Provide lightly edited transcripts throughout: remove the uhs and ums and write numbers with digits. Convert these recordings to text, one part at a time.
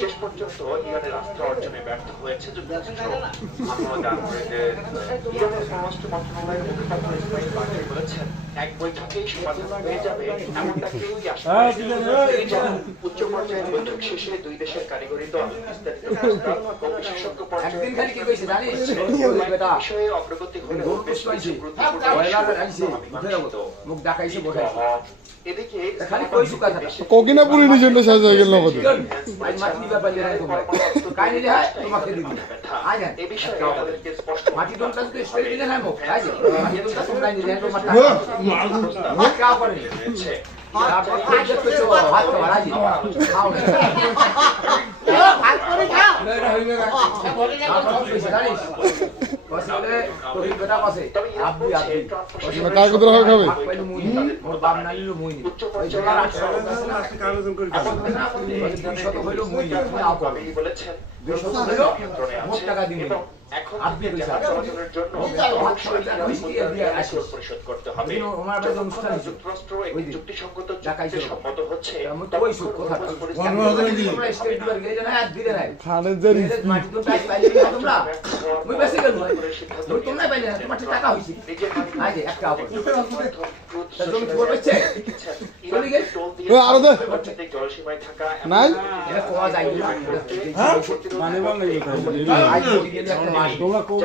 শেষ পর্যন্ত ইরানের রাষ্ট্র অর্জনে ব্যর্থ হয়েছে যুক্তরাষ্ট্র। আপনারা জানেন যে ইরানের পররাষ্ট্র মন্ত্রণালয়ের মুখপাত্র ইসমাইল বাকের বলেছেন, এক বৈঠকেই সমাধান হয়ে যাবে এমনটা কেউই আশা করেন। উচ্চ পর্যায়ের বৈঠক শেষে দুই দেশের কারিগরি দল বিস্তারিত প্রস্তাব ও বিশেষজ্ঞ পর্যায়ের বিষয়ে অগ্রগতি হলেও বেশ কিছু গুরুত্বপূর্ণ এদিকে কোকিনাপুরি নিজের সাজা গেল নগদে এ বিষয়ে আমাদেরকে স্পষ্ট মাটি দলটা তো স্টোরি দিলে না মুখ আজ মাটি দলটা তোমরা নিলে তো মাটি কা করে আছে তারপর প্রজেক্ট করছো হাত মারা জি খাও না হাত করে খাও না হইবে না বলে না জানিস বসলে তোর বেটা পাশে আপনি কার কত রকম খাবে মোর বাপ না নিলো মই নি ওই জোড়া 800 কাগজন করে শত হইলো মই নাও কবে বলেছেন 200 হইলো মোট টাকা দিন এখন আপনি চলাচলের জন্য পরিশোধ করতে হবে। যুক্তরাষ্ট্র একটি যুক্তিসঙ্গত চুক্তিতে সম্মত হচ্ছে জলসীমায় থাকা তোমরা কোন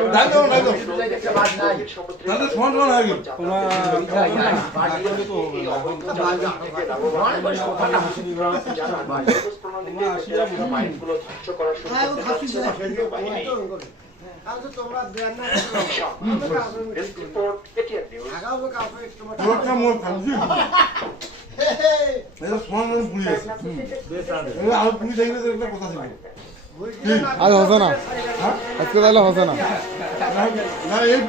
আজ হসে না আজকে তাহলে হসে না এই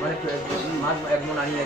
মানে এক মন আনিয়ে